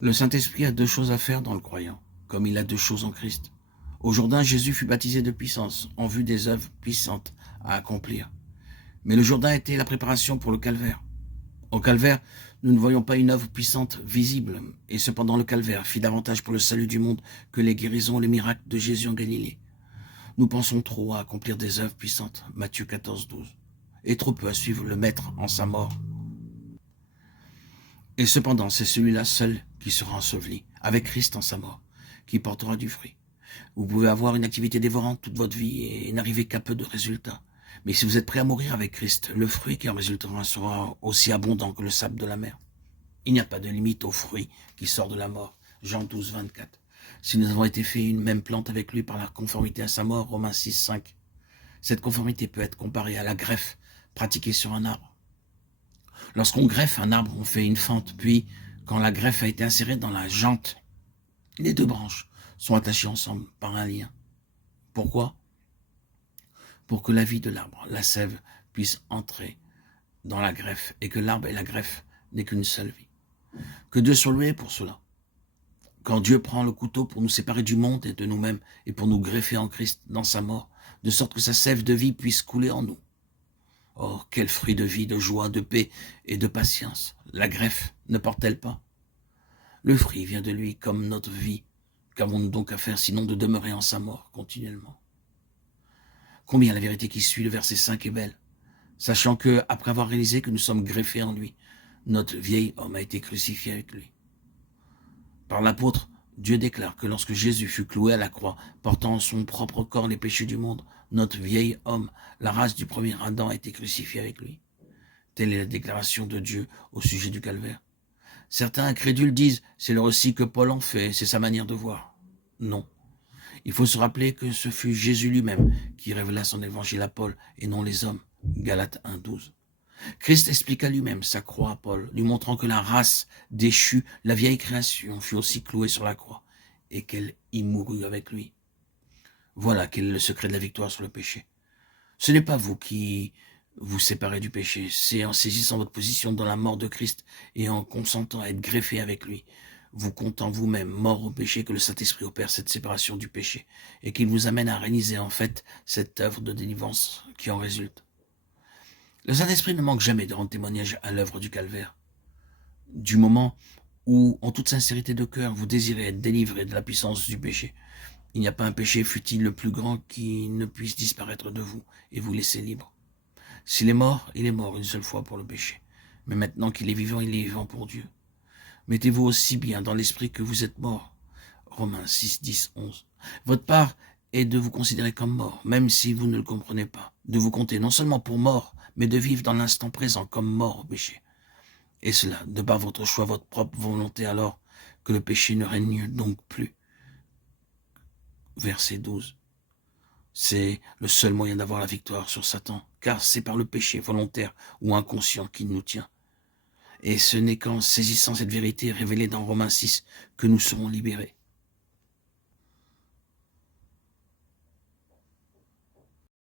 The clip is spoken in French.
Le Saint-Esprit a deux choses à faire dans le croyant, comme il a deux choses en Christ. Au Jourdain, Jésus fut baptisé de puissance, en vue des œuvres puissantes à accomplir. Mais le Jourdain était la préparation pour le calvaire. Au calvaire, nous ne voyons pas une œuvre puissante visible, et cependant le calvaire fit davantage pour le salut du monde que les guérisons et les miracles de Jésus en Galilée. Nous pensons trop à accomplir des œuvres puissantes, Matthieu 14, 12, et trop peu à suivre le Maître en sa mort. Et cependant, c'est celui-là seul qui sera enseveli, avec Christ en sa mort, qui portera du fruit. Vous pouvez avoir une activité dévorante toute votre vie et n'arriver qu'à peu de résultats. Mais si vous êtes prêt à mourir avec Christ, le fruit qui en résultera sera aussi abondant que le sable de la mer. Il n'y a pas de limite au fruit qui sort de la mort. Jean 12, 24. Si nous avons été faits une même plante avec lui par la conformité à sa mort, Romains 6, 5. Cette conformité peut être comparée à la greffe pratiquée sur un arbre. Lorsqu'on greffe un arbre, on fait une fente, puis, quand la greffe a été insérée dans la jante, les deux branches sont attachées ensemble par un lien. Pourquoi? Pour que la vie de l'arbre, la sève, puisse entrer dans la greffe et que l'arbre et la greffe n'aient qu'une seule vie. Que Dieu soit loué pour cela. Quand Dieu prend le couteau pour nous séparer du monde et de nous-mêmes et pour nous greffer en Christ dans sa mort, de sorte que sa sève de vie puisse couler en nous. Oh, quel fruit de vie, de joie, de paix et de patience. La greffe ne porte-t-elle pas? Le fruit vient de lui comme notre vie. Qu'avons-nous donc à faire sinon de demeurer en sa mort continuellement? Combien la vérité qui suit le verset 5 est belle, sachant que, après avoir réalisé que nous sommes greffés en lui, notre vieil homme a été crucifié avec lui. Par l'apôtre, Dieu déclare que lorsque Jésus fut cloué à la croix, portant en son propre corps les péchés du monde, notre vieil homme, la race du premier Adam, a été crucifié avec lui. Telle est la déclaration de Dieu au sujet du calvaire. Certains incrédules disent, c'est le récit que Paul en fait, c'est sa manière de voir. Non. Il faut se rappeler que ce fut Jésus lui-même qui révéla son évangile à Paul et non les hommes. Galates 1, 12. Christ expliqua lui-même sa croix à Paul, lui montrant que la race déchue, la vieille création, fut aussi clouée sur la croix et qu'elle y mourut avec lui. Voilà quel est le secret de la victoire sur le péché. Ce n'est pas vous qui vous séparez du péché, c'est en saisissant votre position dans la mort de Christ et en consentant à être greffé avec lui, vous comptant vous-même mort au péché, que le Saint-Esprit opère cette séparation du péché et qu'il vous amène à réaliser en fait cette œuvre de délivrance qui en résulte. Le Saint-Esprit ne manque jamais de rendre témoignage à l'œuvre du calvaire. Du moment où, en toute sincérité de cœur, vous désirez être délivré de la puissance du péché, il n'y a pas un péché, fût-il le plus grand, qui ne puisse disparaître de vous et vous laisser libre. S'il est mort, il est mort une seule fois pour le péché. Mais maintenant qu'il est vivant, il est vivant pour Dieu. Mettez-vous aussi bien dans l'esprit que vous êtes mort. Romains 6, 10, 11. Votre part est de vous considérer comme mort, même si vous ne le comprenez pas. De vous compter non seulement pour mort, mais de vivre dans l'instant présent comme mort au péché. Et cela, de par votre choix, votre propre volonté, alors que le péché ne règne donc plus. Verset 12. C'est le seul moyen d'avoir la victoire sur Satan, car c'est par le péché volontaire ou inconscient qu'il nous tient. Et ce n'est qu'en saisissant cette vérité révélée dans Romains 6 que nous serons libérés.